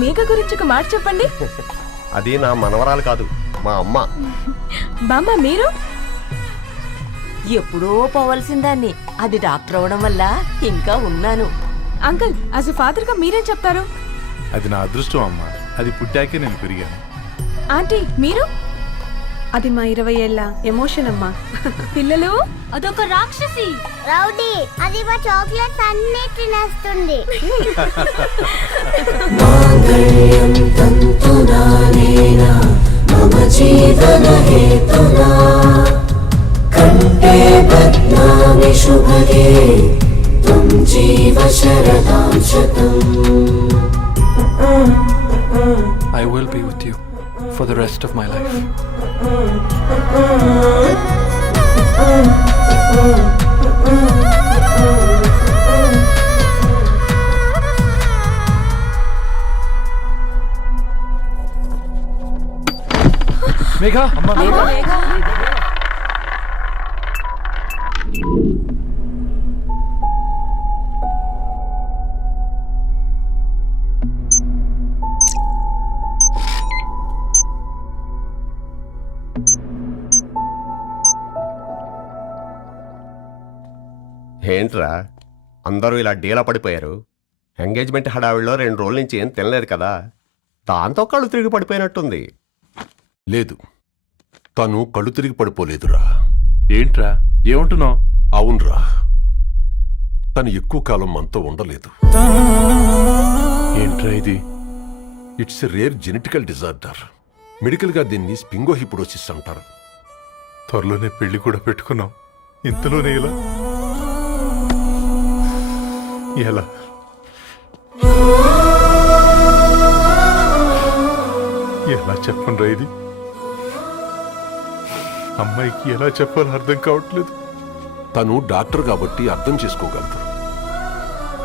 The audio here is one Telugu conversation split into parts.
మేఘ గురించి ఒక మాట చెప్పండి. అది నా మనవరాలు కాదు, మా అమ్మ. బామ్మ మీరు? ఎప్పుడో పోవలసిందాన్ని, అది డాక్టర్ అవడం వల్ల ఇంకా ఉన్నాను. అంకుల్, యాజ్ ఎ ఫాదర్ గా మీరేం చెప్తారు? అది నా అదృష్టం అమ్మా, అది పుట్టాకే నేను పెరిగాను. ఆంటీ మీరు? అది మా 20 ఏళ్ల ఎమోషన్ అమ్మా. పిల్లలు? అదొక రాక్షసి రౌడీ, అది మా చాక్లెట్స్ అన్ని తినేస్తుంది. I will be with you for the rest of my life. Megha, Amma. ఏంట్రా అందరూ ఇలా డీలా పడిపోయారు? ఎంగేజ్మెంట్ హడావిడిలో 2 రోజుల నుంచి ఏం తినలేదు కదా, దాంతో కళ్ళు తిరిగి పడిపోయినట్టుంది. లేదు, తను కళ్ళు తిరిగి పడిపోలేదురా. ఏంట్రా ఏమంటున్నావు? అవునరా, తను ఎక్కువ కాలం మనతో ఉండలేదు. ఏంట్రా ఇది? It's a rare genetical disorder. మెడికల్గా దీన్ని స్పింగోహిపోడోసిస్ అంటారు. త్వరలోనే పెళ్లి కూడా పెట్టుకున్నాం, ఇంతలోనే ఇలా ఎలా? ఎలా చెప్పండ్రా ఇది? అమ్మాయికి ఎలా చెప్పాలో అర్థం కావట్లేదు. తను డాక్టర్ కాబట్టి అర్థం చేసుకోగలరు.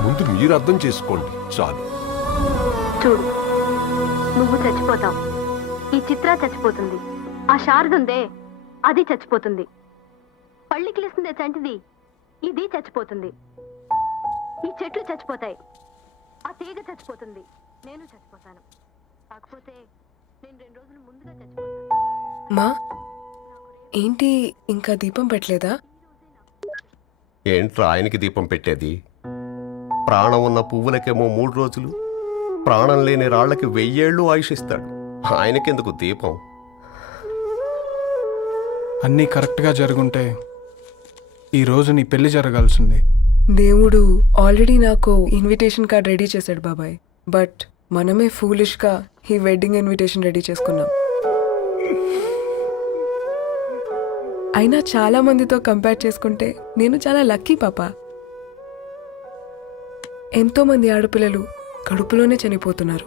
ముందు మీరు అర్థం చేసుకోండి చాలు. చూడు, నువ్వు చచ్చిపోతావు, ఈ చిత్ర చచ్చిపోతుంది, ఆ శారదుందే అది చచ్చిపోతుంది, పళ్ళికిలిస్తుందే చంటిది ఇది చచ్చిపోతుంది, ఈ చెట్లు చచ్చిపోతాయి, ఆ తీగ చచ్చిపోతుంది, నేను చచ్చిపోతాను. కాకపోతే నేను 2 రోజులు ముందుగా చచ్చిపోతాను. మా ఏంటి ఇంకా దీపం పెట్టలేదా? ఏంట్రా ఆయనకి దీపం పెట్టేది? ప్రాణం ఉన్న పువ్వులకేమో 3 రోజులు, ప్రాణం లేని రాళ్లకి 1000 ఏళ్ళు ఆయుషిస్తాడు. ఆయనకెందుకు దీపం? అన్నీ కరెక్ట్గా జరుగుంటే ఈరోజు నీ పెళ్లి జరగాల్సింది. దేవుడు ఆల్రెడీ నాకు ఇన్విటేషన్ కార్డ్ రెడీ చేశాడు బాబాయ్. బట్ మనమే ఫూలిష్గా ఈ వెడ్డింగ్ ఇన్విటేషన్ రెడీ చేసుకున్నాం. అయినా చాలా మందితో కంపేర్ చేసుకుంటే నేను చాలా లక్కీ పాప. ఎంతో మంది ఆడపిల్లలు కడుపులోనే చనిపోతున్నారు.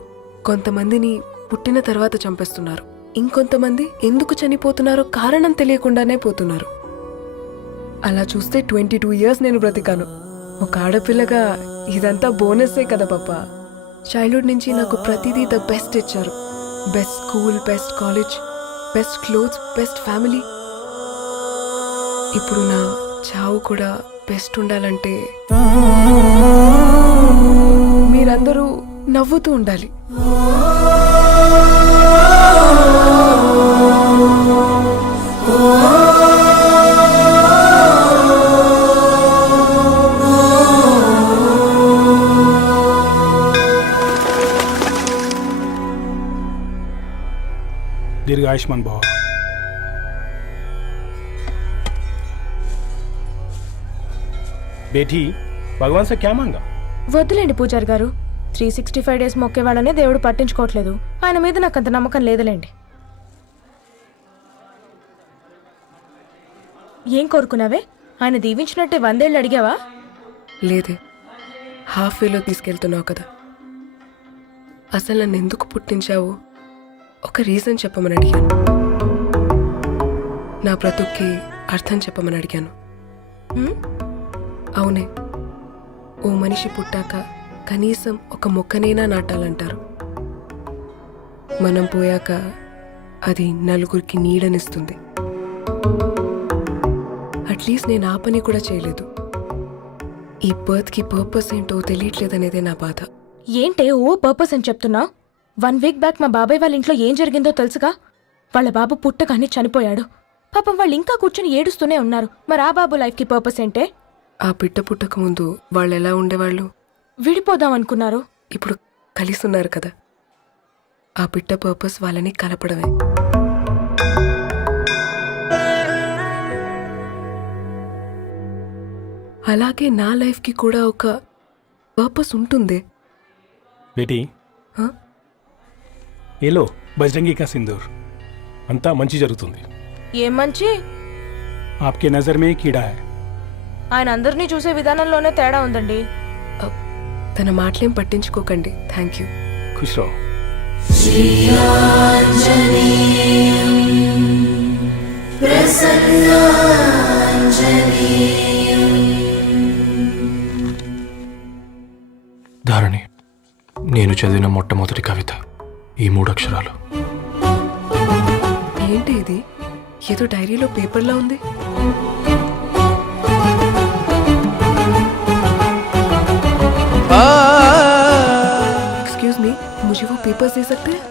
కొంతమందిని పుట్టిన తర్వాత చంపేస్తున్నారు. ఇంకొంతమంది ఎందుకు చనిపోతున్నారో కారణం తెలియకుండానే పోతున్నారు. అలా చూస్తే 22 ఇయర్స్ నేను బ్రతికాను. ఒక ఆడపిల్లగా ఇదంతా బోనస్సే కదా పాప. చైల్డ్హుడ్ నుంచి నాకు ప్రతిదీ ద బెస్ట్ ఇచ్చారు. Best school, best college, best clothes, best family. ఇప్పుడు నా చావు కూడా బెస్ట్ ఉండాలంటే మీరందరూ నవ్వుతూ ఉండాలి. दीर्घ आयुष्मान भव. बेटी, भगवान से क्या मांगा? వద్దులేండి పూజారి గారు, 365 డేస్ మొక్కేవాళ్ళనే దేవుడు పట్టించుకోవట్లేదు. ఆయన మీద నాకు అంత నమ్మకం లేదులేండి. ఏం కోరుకున్నావే? ఆయన దీవించినట్టే 100 ఏళ్ళు అడిగావా? లేదే, హాఫ్ వేలో తీసుకెళ్తున్నావు కదా. అసలు నన్ను ఎందుకు పుట్టించావు? ఒక రీజన్ చెప్పమని అడిగాను. నా బ్రతుక్కి అర్థం చెప్పమని అడిగాను. అవునే, ఓ మనిషి పుట్టాక కనీసం ఒక మొక్కనైనా నాటాలంటారు. మనం పోయాక అది నలుగురికి నీడనిస్తుంది. అట్లీస్ట్ నేను ఆ పని కూడా చేయలేదు. ఈ బర్త్కి పర్పస్ ఏంటో తెలియట్లేదనేదే నా బాధ. ఏంటే ఓ పర్పస్ అని చెప్తున్నా? 1 వీక్ బ్యాక్ మా బాబాయ్ వాళ్ళ ఇంట్లో ఏం జరిగిందో తెలుసుగా? వాళ్ళ బాబు పుట్టగానే చనిపోయాడు. పాపం వాళ్ళు ఇంకా కూర్చొని ఏడుస్తూనే ఉన్నారు. మరి ఆ బాబు లైఫ్కి పర్పస్ ఏంటే? ఆ బిడ్డ పుట్టక ముందు వాళ్ళు ఎలా ఉండేవాళ్ళు? విడిపోదాం అనుకున్నారు. ఇప్పుడు కలిసి ఉన్నారు కదా. ఆ బిడ్డ పర్పస్ వాళ్ళని కలపడమే. అలాగే నా లైఫ్కి కూడా ఒక పర్పస్ ఉంటుంది. बेटी हाँ? ये लो बजरंगी का सिंदूर अंता मंची जరుగుతుంది. ఏం మంచి? आपके नजर में कीड़ा है. ఆయన అందరినీ చూసే విధానంలోనే తేడా ఉందండి. తన మాటలేం పట్టించుకోకండి. Thank you. खुश रहो. ధారణి, నేను చదివిన మొట్టమొదటి కవిత ఈ 3 అక్షరాలు. ఏంటి ఇది? ఏదో డైరీలో పేపర్లా ఉంది. एक्सक्यूज मी, मुझे वो पेपर्स दे सकते हैं?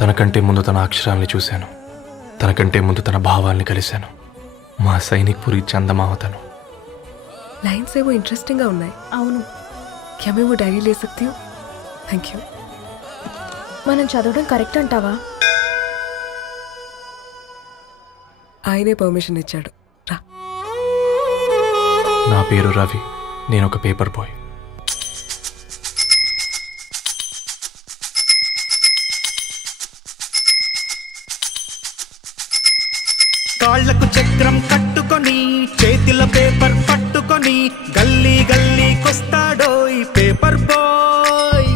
తనకంటే ముందు తన అక్షరాల్ని చూశాను. తనకంటే ముందు తన భావాల్ని కలిశాను. మా సైనిక్ పురి చందమావతను. लाइन्स है वो इंटरेस्टिंग గా ఉన్నాయి. అవును, क्या मैं वो डायरी ले सकती हूँ? Thank you. మనం చదవడం కరెక్ట్ అంటావా? ఆయనే పర్మిషన్ ఇచ్చాడు. రా. నా పేరు రవి. నేను ఒక పేపర్ బాయ్. కాళ్లకు చక్రం కట్టుకొని చేతిలో పేపర్ పట్టుకొని గల్లీ గల్లీకొస్తాడో ఈ పేపర్ బాయ్.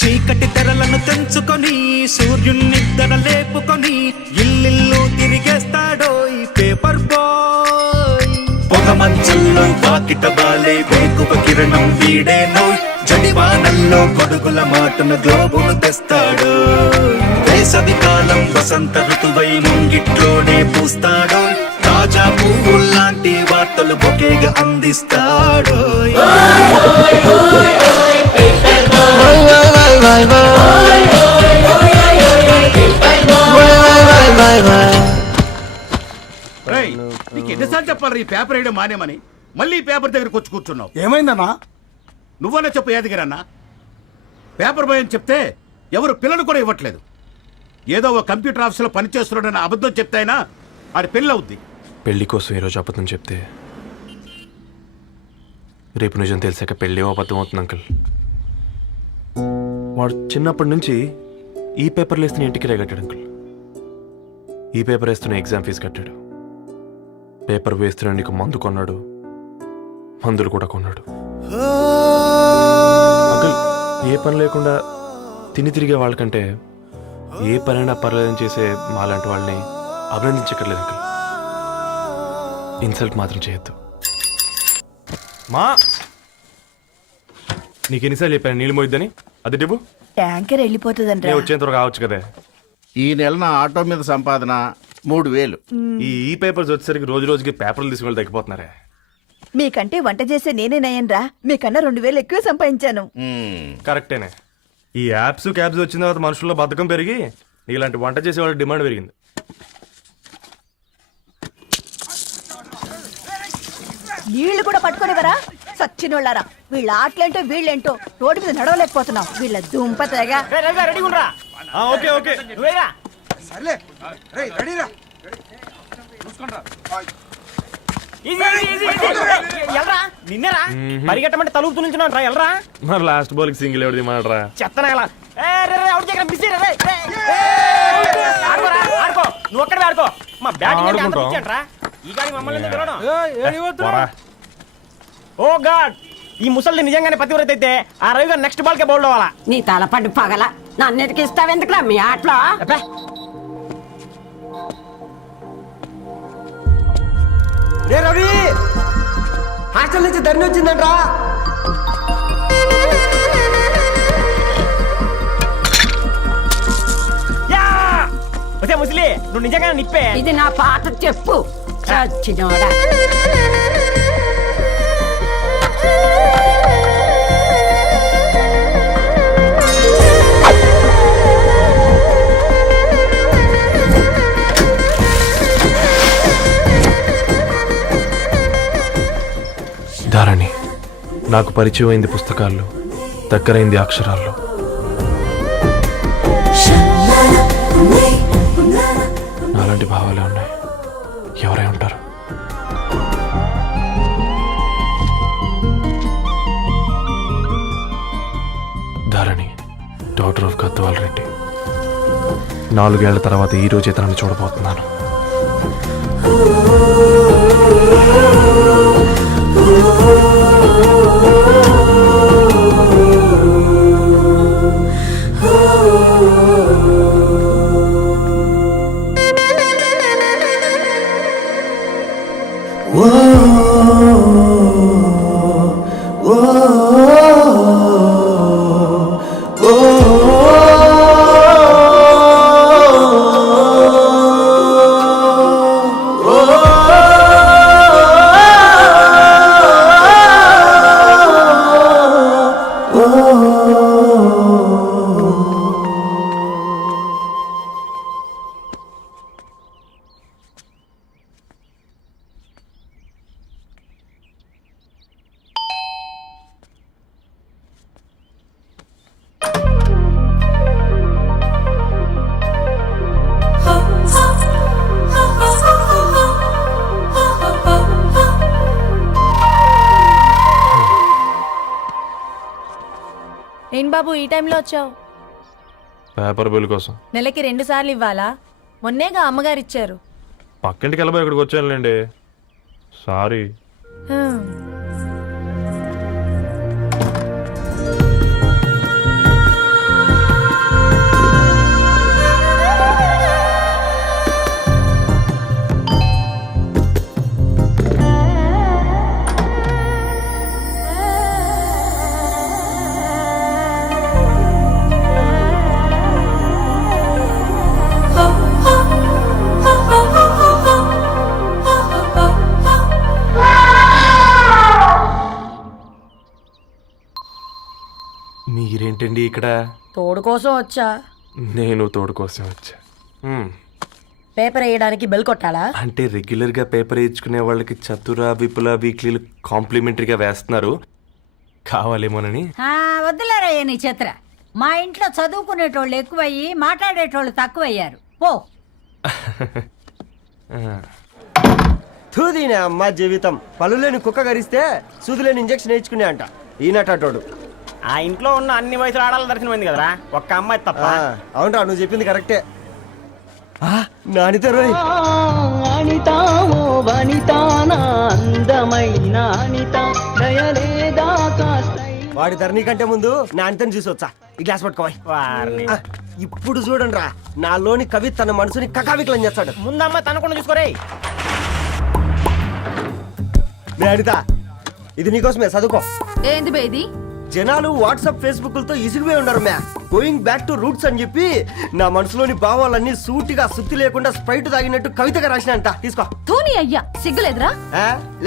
చీకటి తెరలను తెంచుకొని సూర్యునిద్దర లేపుకొని ఇల్లిల్లు తిరిగేస్తాడో ఈ పేపర్ బాయ్. పొగ మంచుల్లో వాకిట బాలే వేకువ కిరణం వీడేనో. జడివానల్లో గొడుగుల మాటను గ్లోబును తెస్తాడు. వేసవి కాలం వసంత ఋతువై ముంగిట్లోనే పూస్తాడు. తాజా పువ్వుల్లాంటి వార్తలు బొకేగా అందిస్తాడు. నీకు ఎన్నిసార్లు చెప్పాలి ఈ పేపర్ వేయడం మానేమని? మళ్ళీ ఈ పేపర్ దగ్గరకు వచ్చి కూర్చున్నావు. ఏమైందన్నా? నువ్వన్నా చెప్పు యాదగిరన్నా. పేపర్ బాయ్ అని చెప్తే ఎవరు పిల్లలు కూడా ఇవ్వట్లేదు. ఏదో ఒక కంప్యూటర్ ఆఫీసులో పనిచేస్తున్నాడని అబద్ధం చెప్తే అయినా ఆడి పెళ్ళి అవుద్ది. పెళ్లి కోసం ఈరోజు అబద్ధం చెప్తే రేపు నిజం తెలిసాక పెళ్ళి అబద్ధం అవుతుంది అంకుల్. వాడు చిన్నప్పటి నుంచి ఈ పేపర్లు వేస్తున్న ఇంటికి రేగట్టాడు అంకుల్. ఈ పేపర్ వేస్తున్న ఎగ్జామ్ ఫీజు కట్టాడు. పేపర్ వేస్తున్న నీకు మందు కొన్నాడు. మందులు కూడా కొన్నాడు. అంకుల్, ఏ పని లేకుండా తిని తిరిగే వాళ్ళకంటే ఏ పనైనా పర్లేదని చేసే మాలాంటి వాళ్ళని అభినందించక్కర్లేదు అంకుల్. ఇన్సల్ట్ మాత్రం చేయొద్దు. మా నీకు ఎన్నిసార్లు చెప్పాను నీళ్ళు మోయిద్దని? అది డిబు ట్యాంకర్ వెళ్ళిపోతుందండి. నేను వచ్చేంత వరకు కావచ్చు కదా. ఈ నెల నా ఆటో మీద సంపాదన 3000. ఈ పేపర్స్ వచ్చేసరికి రోజు రోజుకి పేపర్లు తీసుకుని తగ్గిపోతున్నారే. మీకంటే వంట చేసే నేనే నయ్యన్రా. మీకన్నా 2000 ఎక్కువ సంపాదించాను. కరెక్టేనే. ఈ యాప్స్ క్యాబ్స్ వచ్చిన తర్వాత మనుషుల్లో బద్ధకం పెరిగి ఇలాంటి వంట చేసే వాళ్ళ డిమాండ్ పెరిగింది. నీళ్లు కూడా పట్టుకునేవరా సచ్చినోళ్ళారా. వీళ్ళ ఆటలేంటో వీళ్ళేంటో రోడ్డు మీద నడవలేకపోతున్నాం. వీళ్ళ దుంప తెగ. ఓకే ఓకే నిన్నరా పరిగెట్టమంటే తలుపుతూ నుంచున్నాను రా. ఎల్రా మరి లాస్ట్ బాల్ కి సింగిల్ ఎవరిది మాట్రా చెత్తనా ఎలా? ఆడుకో, నువ్వు ఒక్కడే ఆడుకో. మా బ్యాటింగ్ ఈ గాడి మమ్మల్ని ఓ గాడ్, ఈ ముసలి నిజంగానే పతివ్రత అయితే ఆ రవి గారు నెక్స్ట్ బాల్ కే బౌల్డ్ అవ్వాలా. నీ తలపండు పగల నన్నిటికి ఇస్తావెందుకురా మీ ఆటలో? రే రవి, హాస్టల్ నుంచి ధరణి వచ్చిందంట్రా. ముసలి నువ్వు నిజంగా నిప్పే. ఇది నా పాత చెప్పు చచ్చినోడా. నాకు పరిచయం అయింది పుస్తకాల్లో, దగ్గరైంది అక్షరాల్లో. నాలాంటి భావాలే ఉన్నాయి. ఎవరై ఉంటారు? ధరణి, డాటర్ ఆఫ్ గద్వాల్ రెడ్డి. 4 ఏళ్ల తర్వాత ఈ రోజు ఇతరాన్ని చూడబోతున్నాను. ఏం బాబు ఈ టైంలో వచ్చావు? పేపర్ బిల్ కోసం. నెలకి 2 సార్లు ఇవ్వాలా? మొన్నేగా అమ్మగారు ఇచ్చారు. పక్కింటికి వెళ్ళబోయి ఇక్కడికి వచ్చానులేండి. సారీ. మీరేంటండి ఇక్కడ? తోడు కోసం వచ్చా. నేను తోడు కోసం వచ్చా. పేపర్ వేయడానికి బెల్ కొట్టాలా? అంటే రెగ్యులర్గా పేపర్ వేయించుకునే వాళ్ళకి చతుర విపుల వీక్లీలు కాంప్లిమెంటరీగా వేస్తున్నారు, కావాలేమోనని. వద్దులేరయ్య నీ చిత్ర. మా ఇంట్లో చదువుకునేటోళ్ళు ఎక్కువయ్యి మాట్లాడేటోళ్ళు తక్కువయ్యారు. పో. తూదీనే అమ్మ జీవితం. పళ్ళులేని కుక్క గరిస్తే సూదులేని ఇంజక్షన్ వేయించుకునే అంట ఈనటోడు. ఆ ఇంట్లో ఉన్న అన్ని వయసులో ఆడాలి దర్శనమైంది కదరా, ఒక్క అమ్మాయి తప్ప. అవునరా, నువ్వు చెప్పింది కరెక్టే. నానితే రోయ్. వాడి ధరణి కంటే ముందు నానితని చూసి వచ్చా. ఈ గ్లాస్ పట్టుకోవాలి. ఇప్పుడు చూడండి రా, నాలోని కవి తన మనసుని కకావికలం చేస్తాడు. ముందమ్మ తనకుండా చూసుకోరే. అనిత, ఇది నీకోసమే, చదువుకో. ఏంది బేది? జనాలు వాట్సాప్ ఫేస్బుక్లతో ఇసిగిపోయి ఉన్నారు మ్యా. గోయింగ్ బ్యాక్ టు రూట్స్ అని చెప్పి నా మనసులోని భావాలన్నీ సూటిగా సుత్తి లేకుండా స్ప్రైట్ తాగినట్టు కవితగా రాసిన అంట. తీసుకో. తూని అయ్యా, సిగ్గులేదురా?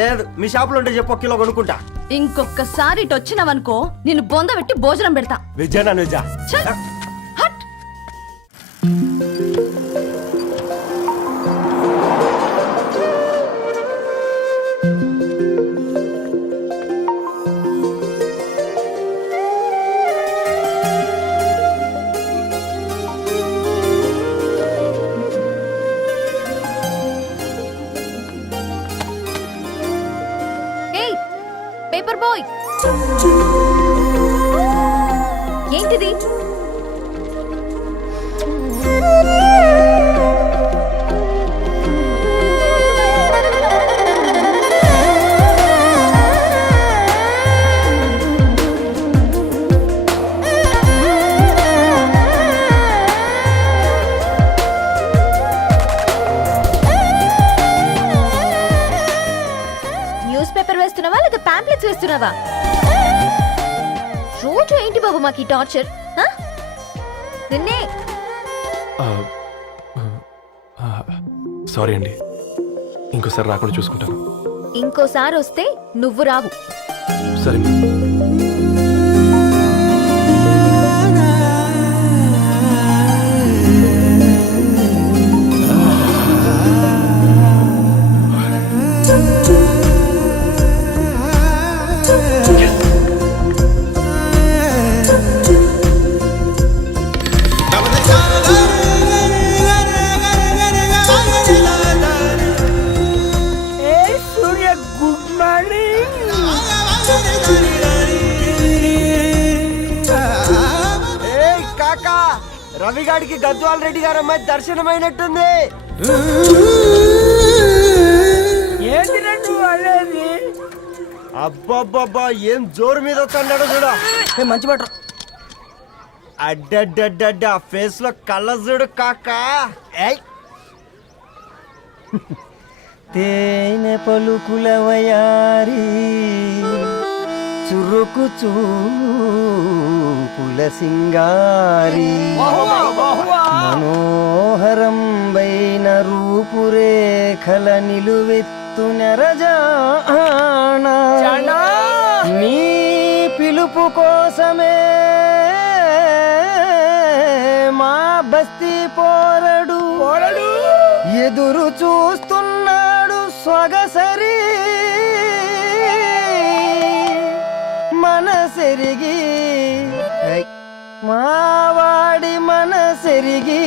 లేదు, మీ షాప్ లో ఉంటే చెప్పు, 1 కిలో కొనుక్కుంటా. ఇంకొకసారి ఇటు వచ్చినావనుకో నిన్ను బొంద పెట్టి భోజనం పెడతా. వెజ్జా నాన్ వెజ్జా? పేపర్ బాయ్, ఏంటిది? న్యూస్ పేపర్ వేస్తున్నావా లేదా పాంప్లెట్స్ వేస్తున్నావా? రోజు ఏంటి బాబు మాకు ఈ టార్చర్? నిన్నే. సారీ అండి, ఇంకోసారి రాకుండా చూసుకుంటాను. ఇంకోసారి వస్తే నువ్వు రావు. సరే. రవిగాడికి గద్వాల్ రెడ్డి గారు అమ్మాయి దర్శనమైనట్టుంది. అబ్బబ్బబ్బా ఏం జోరు మీద వస్తున్నాడో చూడ. మంచి మాట. అడ్డడ్డడ్డ ఫేస్ లో కళ్ళ చూడు కాక. తేనె పలుకుల వయారి చురుకు చూపుల సింగారి మనోహరం బైన రూపురేఖల నిలువెత్తు నెరజానా నీ పిలుపు కోసమే మా బస్తీ పోరడు ఎదురు చూస్తున్నాడు స్వగసరి మనసెరిగి మావాడి మనసెరిగి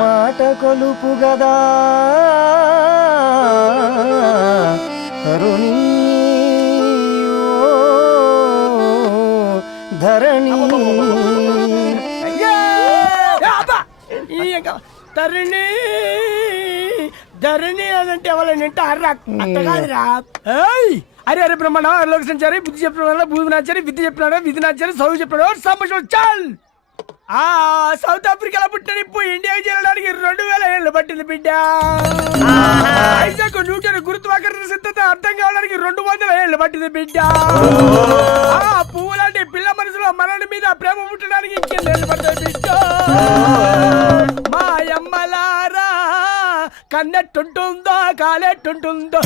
మాట కొలుపు గదా కరుణీ ఓ ధరణి ధరణి ధరణి అదంటే ఎవరైనా కాదురా. అరే అరే బ్రహ్మణ లోక సంచారి బుద్ధి చెప్పిన భూమి నాచారి విద్య చెప్పినాడు విధి నాచారి చదువు చెప్పినాడు సంభాషణ చాల్. సౌత్ ఆఫ్రికాలో పుట్టిన ఇప్పుడు ఇండియాకి చేరడానికి 2000 ఏళ్ళు పట్టింది బిడ్డ. ఐజాక్ న్యూటన్ గురుత్వాకర్షణ సిద్ధత అర్థం కావడానికి 200 ఏళ్ళు పట్టింది బిడ్డ. పువ్వు లాంటి పిల్ల మనసులో మనని మీద ప్రేమ పుట్టడానికి ఇంకేళ్ళు పడుతుంది బిడ్డ. మా అమ్మలారా కన్నెట్టుంటుందో కాలెట్టుంటుందో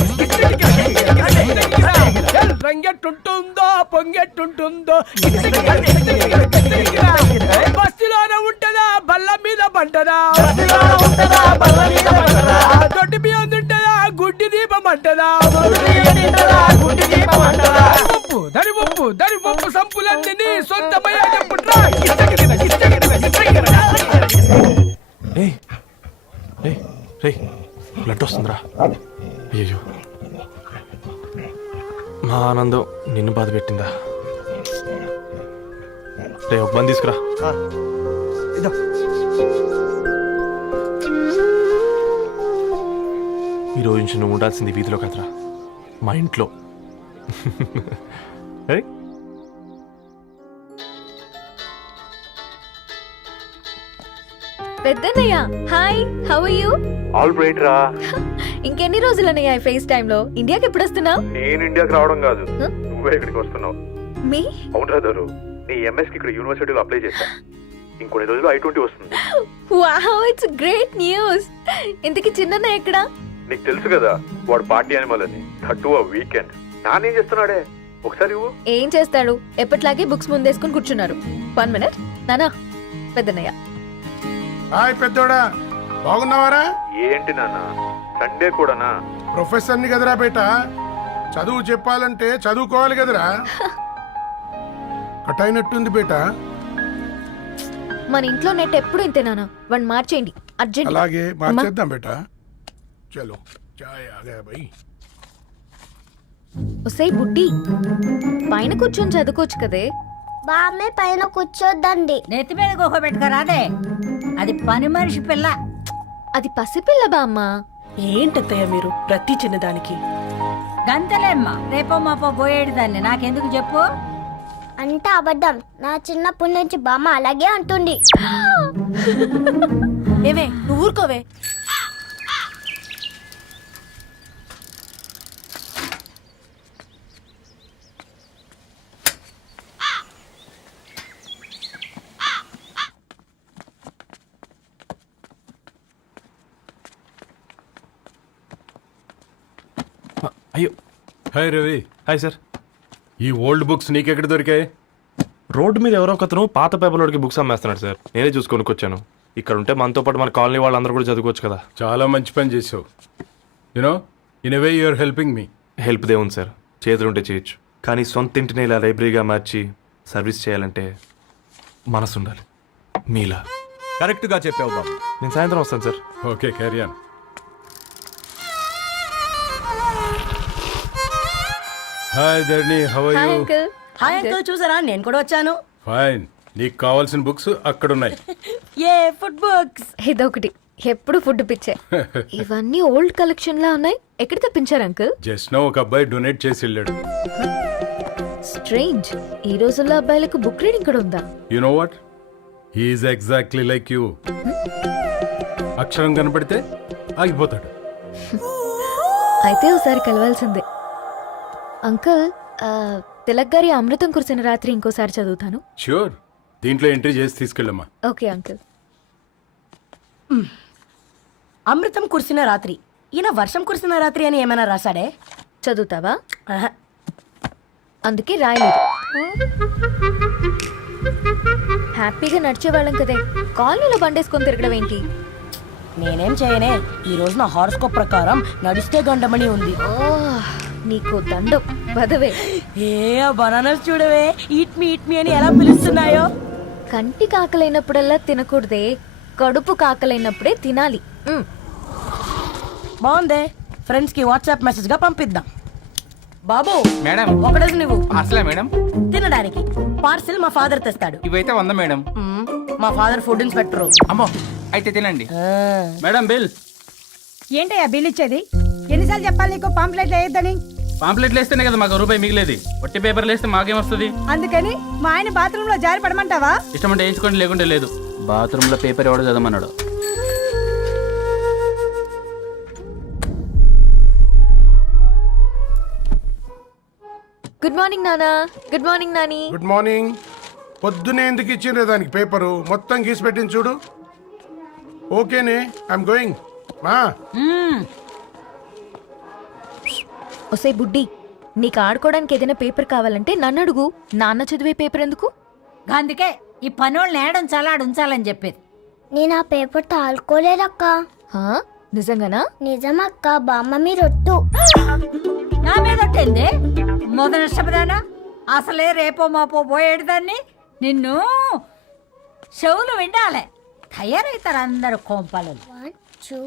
రంగెట్టుంటుందో పొంగెట్టుంటుందో బస్తిలోనే ఉంటదా బల్ల మీద పంటదా దొడ్డి బియ్యం తింటదా గుడ్డి దీపం అంటదా దరి పప్పు సంపులన్నీ సొంతమయ్యాక పుట్రా. బ్లడ్ వస్తుందిరా. అయ్యో మా ఆనందం నిన్ను బాధ పెట్టిందా? రే ఒక బంద్ తీసుకురా. ఈరోజు నుంచి నువ్వు ఉండాల్సింది వీధిలో కదరా, మా ఇంట్లో. పెద్దన్నయ్య hi, how are you? All right రా. ఇంకెన్ని రోజులన్నయ్య ఈ ఫేస్ టైమ్ లో? ఇండియాకి ఎప్పుడు వస్తున్నావు? నేను ఇండియాకి రావడం కాదు, నువ్వే ఇక్కడికి వస్తున్నావు. మీ అవునరా దరు, నీ ఎంఎస్ కి ఇక్కడ యూనివర్సిటీలో అప్లై చేశా. ఇంకొన్ని రోజులు I-20 వస్తుంది. Wow, it's great news. ఇంతకి చిన్నన్నయ్య ఎక్కడా? నీకు తెలుసు కదా వాడు పార్టీ అనిమల్ అని, థర్టూ ఆ వీకెండ్. నానేం చేస్తున్నాడే ఒకసారి ఏం చేస్తాడు, ఎప్పట్లాగే బుక్స్ ముందేసుకుని కూర్చున్నారు. 1 minute నానా. పెద్దన్నయ్య హాయ్ పెద్దోడా, బాగున్నావారా? ఏంటి నాన్న సండే కూడానా? ప్రొఫెసర్ని కదరా బేట, చదువు చెప్పాలంటే చదువుకోవాలి కదరా. కట్ అయినట్టుంది బేట. మన ఇంట్లో నెట్ ఎప్పుడు ఇంతే నాన్న, వన్ మార్చేయండి అర్జెంట్. అలాగే మార్చేద్దాం బేట. చలో చాయ్ ఆగా భయ్. ఒసేయ్ బుడ్డి, పైన కూర్చొని చదువుకోవచ్చు కదే. బామ్మే పైన కూర్చోద్దండి. నెత్తి మీద గుహ పెట్టుకోరాదే, అది పని మనిషి పిల్ల. అది పసిపిల్ల బామ్మ. ఏంటత్తయ్య మీరు ప్రతి చిన్నదానికి? గంతలేమ్మా, రేపో మాపో పోయేడు దాన్ని నాకెందుకు చెప్పు. అంటే అబద్ధం. నా చిన్నప్పటి నుంచి బామ్మ అలాగే అంటుంది. ఏమే నువ్వు ఊరుకోవే. అయ్యో. హాయ్ రవి. Hi sir. ఈ ఓల్డ్ బుక్స్ నీకెక్కడ దొరికాయి? రోడ్డు మీద ఎవరో ఒకతను పాత పేపర్లోకి బుక్స్ అమ్మేస్తున్నాడు సార్, నేనే చూసుకొని వచ్చాను. ఇక్కడ ఉంటే మనతో పాటు మన కాలనీ వాళ్ళందరూ కూడా చదువుకోవచ్చు కదా. చాలా మంచి పని చేసావు. You know in a way you are helping me. Help దే ఉంది సార్, చేతులుంటే చేయొచ్చు. కానీ సొంత ఇంటిని ఇలా లైబ్రరీగా మార్చి సర్వీస్ చేయాలంటే మనసు ఉండాలి మీలా. కరెక్ట్గా చెప్పావు బాబు. నేను సాయంత్రం వస్తాను sir. Okay carry on. Hi Dharani, how are hi you? Uncle. Hi uncle, చూసారా నేను కూడా వచ్చాను. ఫైన్. నీకు కావాల్సిన బుక్స్ అక్కడ ఉన్నాయి. ఏ ఫుడ్ బుక్స్? ఇదొకటి, ఎప్పుడు ఫుడ్ పిచ్చే. ఇవన్నీ ఓల్డ్ కలెక్షన్ లా ఉన్నాయి. ఎక్కడ తెప్పించారు అంకుల్? జస్ట్ నో ఒక అబ్బాయి డొనేట్ చేసి వెళ్ళాడు. స్ట్రేంజ్, ఈ రోజుల్లో అబ్బాయిలకు బుక్ రీడింగ్ కూడా ఉందా? You know what, he's exactly like you. అక్షరం కనపడితే ఆగిపోతాడు. అయితే ఒకసారి కలవాల్సిందే. అంకుల్, తిలక్ గారి అమృతం కురిసిన రాత్రి ఇంకోసారి చదువుతాను. ష్యూర్, దీంట్లో ఎంట్రీ చేసి తీసుకెళ్ళమ్మా. Okay uncle. అమృతం కురిసిన రాత్రి. ఈయన వర్షం కురిసిన రాత్రి అని ఏమైనా రాశాడే? చదువుతావా? ఆహా. అందుకే రాయలేదు. హ్యాపీగా నడిచేవాళ్ళం కదే, కాలనీలో బండేసుకొని తిరగడం ఏంటి? నేనేం చేయనే, ఈ రోజు నా హారోస్కోప్ ప్రకారం నడిస్తే గండమణి ఉంది. నీకు దండం పదవే. ఏ బనానాస్ చూడవే, ఈట్ మీ అని ఎలా పిలుస్తున్నాయో. కంటి కాకలైనప్పుడల్లా తినకూడదే, కడుపు కాకలైనప్పుడే తినాలి. బాగుందే, ఫ్రెండ్స్ కి వాట్సాప్ మెసేజ్ గా పంపిద్దాం. బాబు మేడం, ఒకడేసి నువ్వు అసలే మేడం తినడానికి పార్సిల్ మా ఫాదర్ తెస్తాడు. ఇవైతే 100 మేడం. మా ఫాదర్ ఫుడ్ ఇన్స్పెక్టర్. అమ్మో, అయితే తినండి మేడం. బిల్ ఏంటయ్యా బిల్ ఇచ్చేది? ఎన్నిసార్లు చెప్పాలి నీకు పాంప్లెట్ వేయొద్దని? పాంప్లెట్లు వేస్తేనే కదా మాకు రూపాయి మిగిలేది. ఒట్టి పేపర్లు వేస్తే మాకేమొస్తుంది? అందుకని మా ఆయన బాత్రూమ్ లో జారి పడమంటావా? ఇష్టం అంటే వేయించుకోండి, లేకుంటే లేదు. బాత్రూమ్ లో పేపర్ ఎవడో చదవమన్నాడు. గుడ్ మార్నింగ్ నానా. Good morning Nani. Good morning. పొద్దునే ఎందుకు ఇచ్చిండ్రే దానికి పేపరు? మొత్తం గీసి పెట్టింది చూడు. ఓకేనే, ఐఎమ్ గోయింగ్. మా ఒసే బుడ్డి, నీకు ఆడుకోవడానికి ఏదైనా పేపర్ కావాలంటే నన్ను అడుగు. నాన్న చదివే పేపర్ ఎందుకు? అందుకే ఈ పనోళ్ళని ఏడుంచాలా ఉంచాలని చెప్పేది. నేను ఆ పేపర్ తాలుకోలేదక్క. హా? నిజంగానా? నిజమక్క, బామ్మ మీరొట్టు. నా మీద ఒట్టేంది మొదటి నష్టపదానా? అసలే రేపో మాపో పోయేడు దాన్ని. నిన్ను చెవులు వినాలే, తయారవుతారు అందరు కోంపాలు. 1 2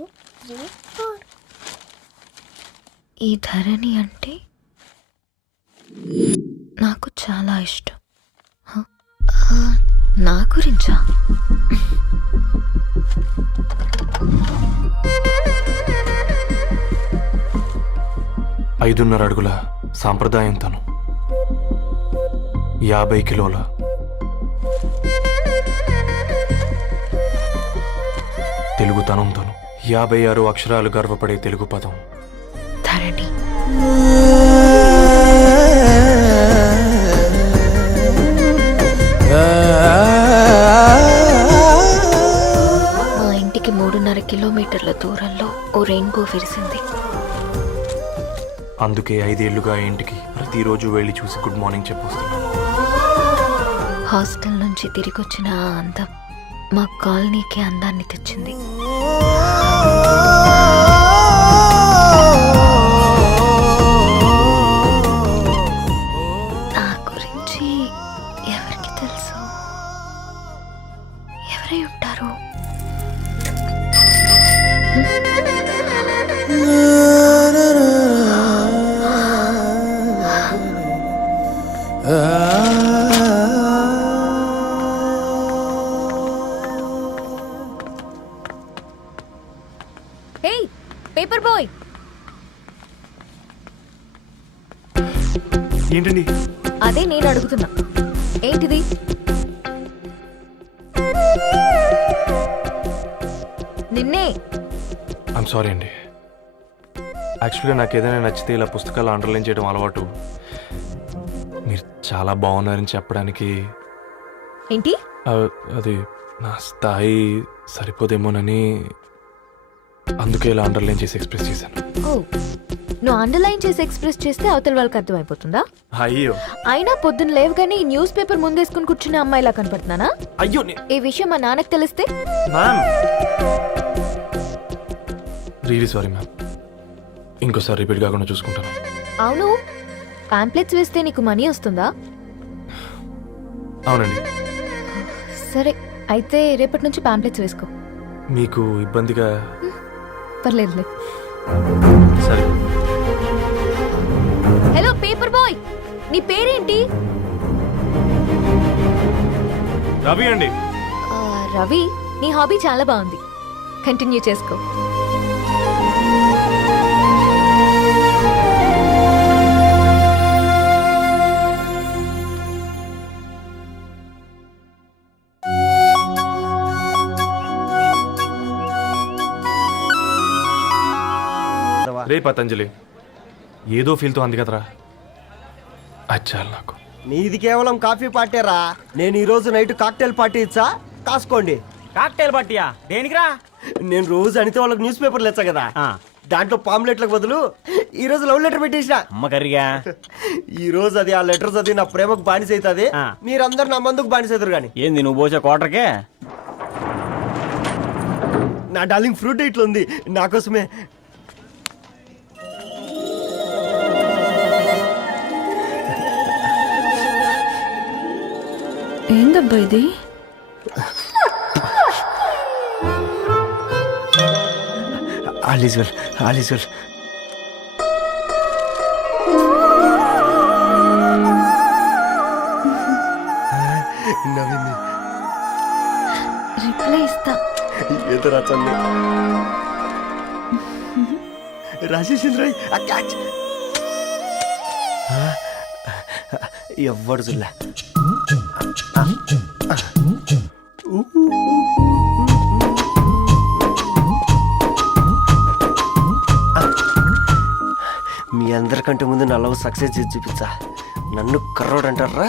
3 4. ఈ ధరణి అంటే నాకు చాలా ఇష్టం. నా గురించా? ఐదున్నర అడుగుల సాంప్రదాయం తను, 50 కిలోల తెలుగుతనం తను, 56 అక్షరాలు గర్వపడే తెలుగు పదం ధరణి. మా ఇంటికి 3.5 కిలోమీటర్ల దూరంలో ఓ రెయిన్బో విరిసింది. అందుకే 5 ఏళ్లుగా ఇంటికి ప్రతిరోజు వెళ్ళి చూసి గుడ్ మార్నింగ్ చెప్పొస్తున్నాను. హాస్టల్ నుంచి తిరిగొచ్చిన ఆ అందం మా కాలనీకి అందాన్ని తెచ్చింది. నా గురించి ఎవరికి తెలుసు? ఎవరై ఉంటారు? హే పేపర్ బాయ్. ఏంటండి? అదే నేను అడుగుతున్నా, ఏంటిది? నిన్నే. ఐమ్ సారీ అండి. యాక్చువల్గా నాకు ఏదైనా నచ్చితే ఇలా పుస్తకాలు అండర్లైన్ చేయడం అలవాటు. మీరు చాలా బాగున్నారని చెప్పడానికి ఏంటి? అది నా స్థాయి సరిపోదేమోనని అందుకే ఇలా అండర్లైన్ చేసి ఎక్స్ప్రెస్ చేశాను. ఓ, నువ్వు అండర్లైన్ చేసి ఎక్స్ప్రెస్ చేస్తే అవతల వాళ్ళకి అర్థమైపోతుందా? అయ్యో, అయినా పొద్దున్న లేవగానే ఈ న్యూస్ పేపర్ ముందేసుకుని కూర్చునే అమ్మాయిలా కనపడుతున్నానా? అయ్యో. ఈ విషయం మా నాన్నకి తెలిస్తే? Ma'am, really sorry ma'am. ఇంకోసారి రిపీట్ కాకుండా చూసుకుంటాను. అవును, పాంప్లెట్స్ వేస్తే నీకు మనీ వస్తుందా? అవునండి. సరే, అయితే రేపటి నుంచి పాంప్లెట్స్ వేసుకో. మీకు ఇబ్బందిగా? పర్లేదులే. సరే. హలో పేపర్ బాయ్, నీ పేరేంటి? రవి అండి. రవి, నీ హాబీ చాలా బాగుంది, కంటిన్యూ చేసుకో. రే పతంజలి, ఏదో ఫీల్తో అంది కదరా, అచ్చాలి నాకు. నీది కేవలం కాఫీ పార్టీరా. నేను ఈ రోజు నైట్ కాక్టైల్ పార్టీ ఇచ్చా, కాసుకోండి. కాక్టైల్ పార్టీయా? దేనికిరా? నేను రోజు అనితే వాళ్ళకి న్యూస్ పేపర్లు ఇచ్చా కదా, దాంట్లో పాంప్లెట్లకు బదులు ఈ రోజు లవ్ లెటర్ పెట్టేసిన. అమ్మ కర్రీగా. ఈ రోజు అది ఆ లెటర్ చదివి నా ప్రేమకు బానిస అవుతుంది, మీరందరు నా మందుకు బానిస అవుతారు. కానీ ఏంది నువ్వు పోసే క్వార్టర్కే? నా డార్లింగ్ ఫ్రూట్ ఇట్లా ఉంది నా కోసమే. ఏందబ్బా ఇది? All is well, all is well. నవ్వింది. రిప్లై ఇస్తా. ఏదో రాచండి రాజేసింద్ర క్యాచ్. ఎవ్వడు చూడలే. మీ అందరికంటే ముందు నా లవ్ సక్సెస్ చేసి చూపించా. నన్ను కర్రోడు అంటారా,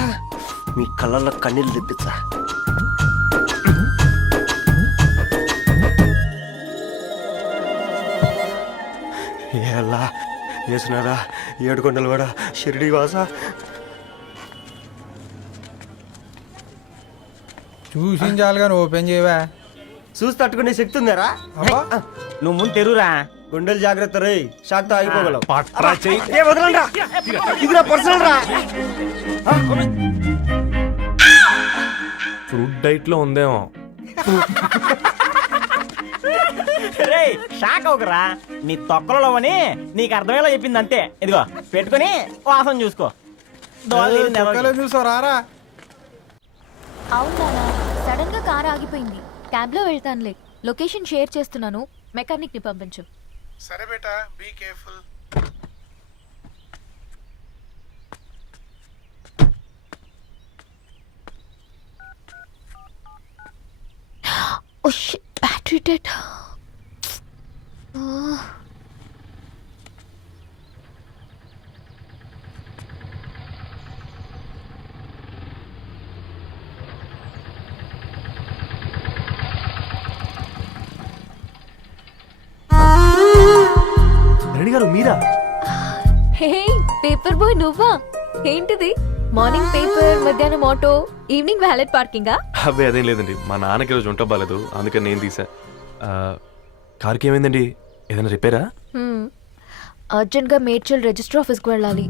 మీ కళ్ళల్లో కన్నీళ్ళు తెప్పించా. ఎలా వేసినారా ఏడుకొండలు కూడా షిరిడి వాస. చూసించాలుగా ఓపెన్ చేయవా? చూసి తట్టుకునే శక్తి ఉందారా? నువ్వు ముందు తెరురా. గుండెలు జాగ్రత్త రే, షాక్తో ఆగిపోగలవు. వదలండి. ఇది నా పర్సనల్ రా. ఫ్రూట్ డైట్ లో ఉందేమో. రే షాక్ అవకరా, నీ తొక్కలలో అని నీకు అర్థమయ్యేలా చెప్పింది అంతే. ఇదిగో పెట్టుకుని వాసన చూసుకో. చూసారా? అవునా, సడన్ గా కార్ ఆగిపోయింది. క్యాబ్ లో వెళ్తానులే. లొకేషన్ షేర్ చేస్తున్నాను, మెకానిక్ ని పంపించు. సరే బేటా, be careful. Oh shit, battery dead. Reddy garu మీరా? హే పేపర్ బాయ్, నువ్వా? ఏంటిది? మార్నింగ్ పేపర్, మధ్యాహ్నం ఆటో, ఈవినింగ్ వ్యాలెట్ పార్కింగా? అబ్బాయి అదేం లేదండి, మా నాన్నకి రోజు ఉంట బాగాలేదు, అందుకని నేను తీసా. కార్కి ఏమైందండి? ఏదైనా రిపేరా? అర్జెంట్ గా మేడ్చల్ రిజిస్టర్ ఆఫీస్కి వెళ్ళాలి.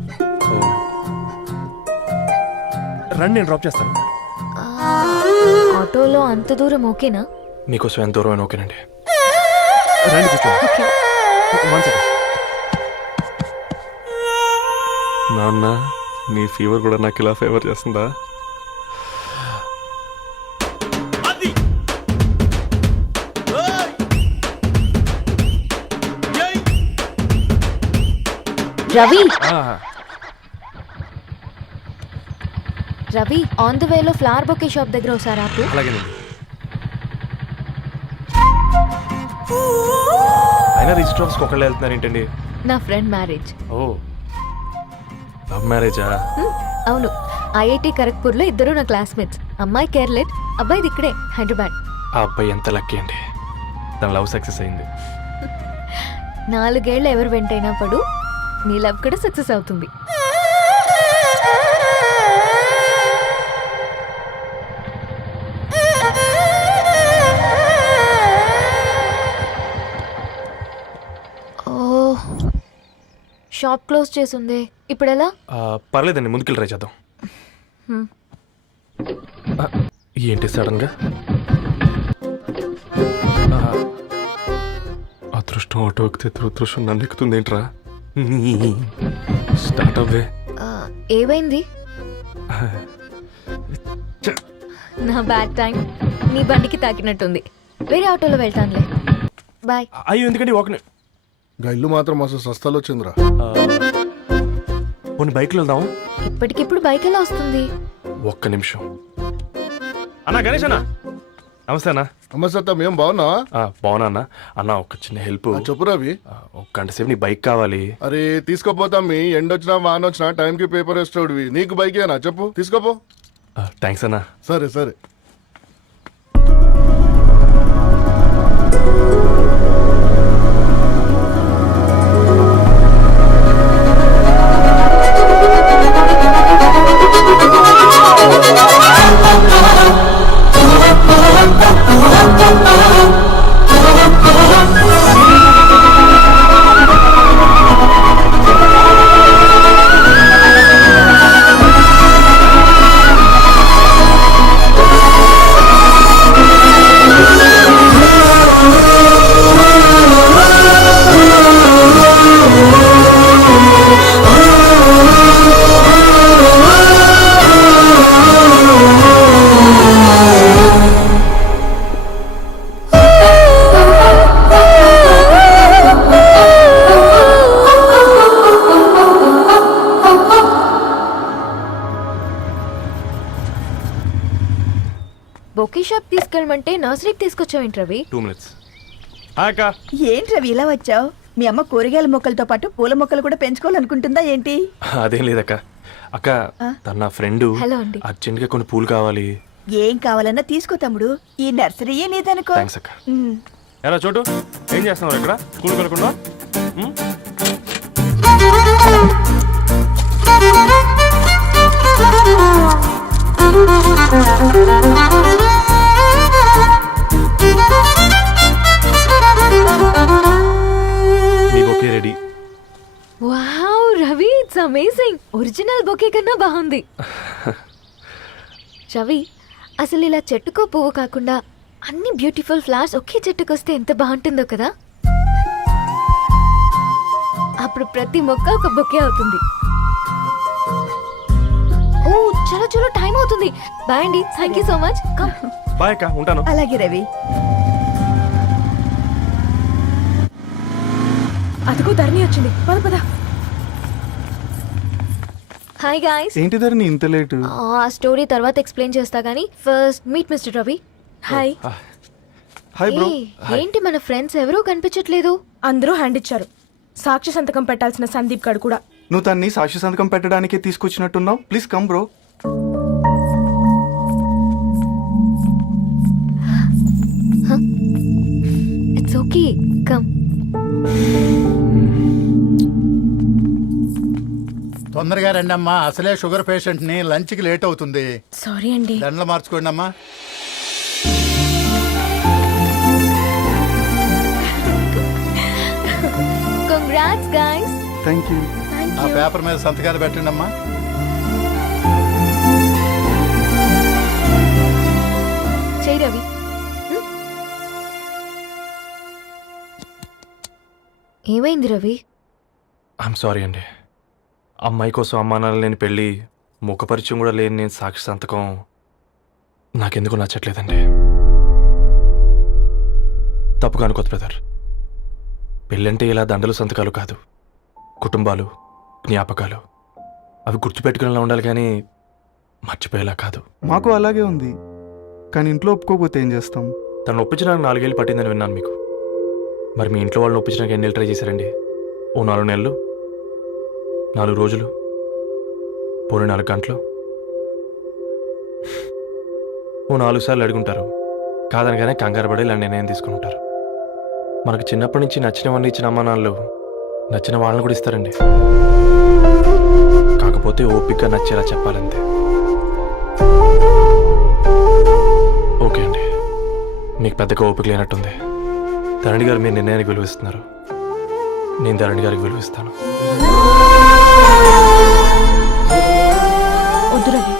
రండి, నేను డ్రాప్ చేస్తాను. ఆటోలో అంత దూరం ఓకేనా? మీకోసం ఎంత దూరం అయినా ఓకేనండి. రండి కూర్చోండి. One second. నాన్న, నీ ఫీవర్ కూడా నాకు ఇలా ఫేవర్ చేస్తుందా? రవి, రవి ఆన్ ద వేలో ఫ్లవర్ బొకే షాప్ దగ్గర ఒకసారి ఆపు. అలాగేనండి. అయినా రిజిస్టర్ ఆఫీస్కి ఒకళ్ళు వెళ్తున్నారు ఏంటండి? నా ఫ్రెండ్ మ్యారేజ్. ఓ, లవ్ మ్యారేజా? అవును, ఐఐటి ఖరగ్పూర్ లో ఇద్దరు నా క్లాస్మేట్స్. అమ్మాయి కేర్లెట్, అబ్బాయిది ఇక్కడే హైదరాబాద్. ఆ అబ్బాయి ఎంత లక్కీ అండి, తన లవ్ సక్సెస్ అయింది. 4 ఏళ్ళు ఎవరు వెంటైనా పడు, నీ లవ్ కూడా సక్సెస్ అవుతుంది. షాప్ క్లోజ్ చేసింది, ఇప్పుడు ఎలా? పర్లేదండి, ముందుకెళ్ళి ట్రై చేద్దాం. ఏంటి సడన్ గా? అదృష్టం ఆటో ఎక్కితే దురదృష్టం నన్ను ఎక్కుతుంది ఏంట్రా? స్టార్ట్ అవ్వే. ఏమైంది? నా బ్యాడ్ టైం నీ బండికి తాకినట్టుంది. వేరే ఆటోలో వెళ్తానులే. బాయ్. అయ్యో ఎందుకంటే ఒక ఇల్లు మాత్రం మస్తు సస్తాలు వచ్చిందిరా. కొన్ని బైక్లో వెళ్దాం. ఇప్పటికిప్పుడు బైక్ ఎలా వస్తుంది? ఒక్క నిమిషం. అన్నా గణేష్ అన్న, నమస్తే అన్న. నమస్తే, ఏం బాగున్నావా? బాగున్నా అన్న. అన్న ఒక చిన్న హెల్ప్. చెప్పు రవి. ఒక గంట సేపు నీ బైక్ కావాలి. అరే తీసుకోపోతాం, మీ ఎండొచ్చినా వాన వచ్చినా టైంకి పేపర్ వేస్తాడు. నీకు బైకేనా చెప్పు, తీసుకోపో. థ్యాంక్స్ అన్న. సరే సరే. బొకే షాప్ తీసుకెళ్ళమంటే నర్సరీకి తీసుకొచ్చావేంటి రవి? 2 minutes. అక్క ఏంటి రవి ఇలా వచ్చావు? మీ అమ్మ కూరగాయల మొక్కలతో పాటు పూల మొక్కలు కూడా పెంచుకోవాలనుకుంటుందా ఏంటి? అదేం లేదక్క. అక్క తన నా ఫ్రెండ్ హలో అండి. అర్జెంట్ గా కొన్ని పూలు కావాలి. ఏం కావాలన్నా తీసుకో తమ్ముడు, ఈ నర్సరీయే నీదనుకో. థ్యాంక్స్ అక్క. ఎలా చోటు ఏం చేస్తున్నావు ఇక్కడ? స్కూల్ కనుకుండా మీ bouquet ready. Wow Ravi, it's amazing. Original bouquet కన్నా బాగుంది. రవి, అసలు ఇలా చెట్టుకో పువ్వు కాకుండా అన్ని బ్యూటిఫుల్ ఫ్లవర్స్ ఒకే చెట్టుకొస్తే ఎంత బాగుంటుందో కదా. అప్పుడు ప్రతి మొక్క ఒక బొకే అవుతుంది. ఓ చలో చలో, టైం అవుతుంది. బాయ్ అండి, thank you so much. Bye అక్క, ఉంటాను. అలాగే రవి. అదిగో ధరణి వచ్చింది, పద పద. Hi guys. ఏంటి ధరణి ఇంత లేటు? ఆ స్టోరీ తర్వాత ఎక్స్ప్లెయిన్ చేస్తా గానీ first meet mister Ravi. Hi. Hi bro. ఏంటి మన ఫ్రెండ్స్ ఎవరూ కనిపించట్లేదు? అందరూ హ్యాండ్ ఇచ్చారు. సాక్షి సంతకం పెట్టాల్సిన సందీప్ గడు కూడా. నువ్వు తన్ని సాక్షి సంతకం పెట్టడానికే తీసుకొచ్చినట్టున్నావు. Please come bro. It's okay, come. తొందరగా రండి అమ్మా, అసలే షుగర్ పేషెంట్ ని, లంచ్ కి లేట్ అవుతుంది. సారీ అండి. దండలు మార్చుకోండి అమ్మా. Congrats guys. Thank you. ఆ పేపర్ మీద సంతకాలు పెట్టండి అమ్మా. చేయి రవి. ఏమైంది రవి? ఐఎమ్ సారీ అండి. అమ్మాయి కోసం అమ్మానాలు లేని పెళ్ళి, ముఖపరిచయం కూడా లేని నేను సాక్షి సంతకం నాకెందుకు నచ్చట్లేదండి. తప్పుగా అనుకోదు బ్రదర్. పెళ్ళంటే ఇలా దండలు సంతకాలు కాదు, కుటుంబాలు, జ్ఞాపకాలు. అవి గుర్తుపెట్టుకునేలా ఉండాలి కానీ మర్చిపోయేలా కాదు. మాకు అలాగే ఉంది, కానీ ఇంట్లో ఒప్పుకోకపోతే ఏం చేస్తాం? తను ఒప్పించడానికి 4 ఏళ్ళు పట్టిందని విన్నాను మీకు. మరి మీ ఇంట్లో వాళ్ళని ఒప్పించడానికి ఎన్ని ఏళ్ళు ట్రై చేశారండి? ఓ 4 నెలలు, 4 రోజులు, పోనీ 4 గంటలు, ఓ 4 సార్లు అడుగుంటారు. కాదనగానే కంగారు పడి ఇలా నిర్ణయం తీసుకుని ఉంటారు. మనకు చిన్నప్పటి నుంచి నచ్చినవన్నీ ఇచ్చిన అమ్మానాళ్ళు నచ్చిన వాళ్ళని కూడా ఇస్తారండి. కాకపోతే ఓపిక నచ్చేలా చెప్పాలంతే. ఓకే అండి, మీకు పెద్దగా ఓపిక లేనట్టుంది. ధరణి గారు మీ నిర్ణయానికి విలువిస్తున్నారు, నేను ధరణి గారికి విలువిస్తాను. వద్దు రవి.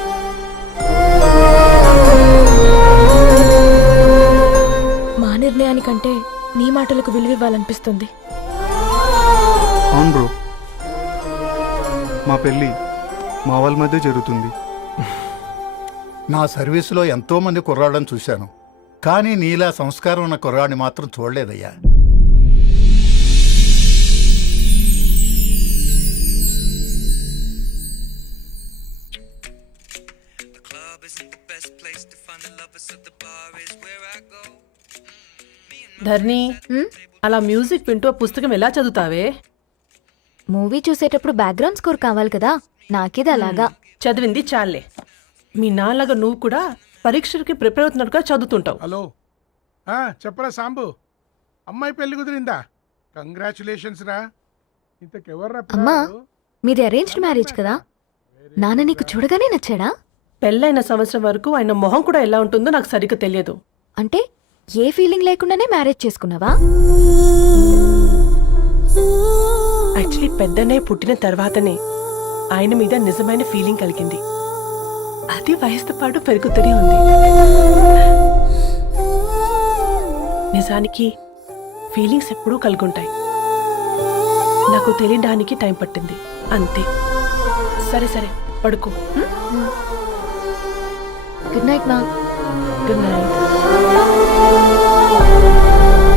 మా నిర్ణయానికంటే నీ మాటలకు విలువివ్వాలనిపిస్తుంది. అవును బ్రో, మా పెళ్ళి మా వాళ్ళ మధ్య జరుగుతుంది. నా సర్వీసులో ఎంతో మంది కుర్రాళ్ళని చూశాను, కానీ నీలా సంస్కారం ఉన్న కుర్రాడిని మాత్రం చూడలేదయ్యా. ధర్ని, అలా మ్యూజిక్ వింటూ ఆ పుస్తకం ఎలా చదువుతావే? మూవీ చూసేటప్పుడు బ్యాక్గ్రౌండ్ స్కోర్ కావాలి కదా, నాకిది అలాగా. చదివింది చాలే. మీ నాన్నగా నువ్వు కూడా పరీక్షలకి ప్రిపేర్ అవుతున్నట్టుగా చదువుతుంటావు. హలో చెప్పరా సాంబు, అమ్మాయి పెళ్లి కుదిరిందా? కంగ్రాచులేషన్స్ రా. ఇంతకెవర్రా అమ్మా, పిల్లాడు? మీది అరేంజ్డ్ మ్యారేజ్ కదా, నాన్న నీకు చూడగానే నచ్చాడా? పెళ్ళైన సంవత్సరం వరకు ఆయన మొహం కూడా ఎలా ఉంటుందో నాకు సరిగ్గా తెలియదు. అంటే ఏ ఫీలింగ్ లేకుండానే మ్యారేజ్ చేసుకున్నావా? యాక్చువల్లీ పెద్దనే పుట్టిన తర్వాతనే ఆయన మీద నిజమైన ఫీలింగ్ కలిగింది. అది వయసుతో పాటు పెరుగుతూనే ఉంది. నిజానికి ఫీలింగ్స్ ఎప్పుడూ కలుగుంటాయి. నాకు తెలియడానికి టైం పట్టింది అంతే. సరే సరే పడుకో. గుడ్ నైట్ మా. Good night.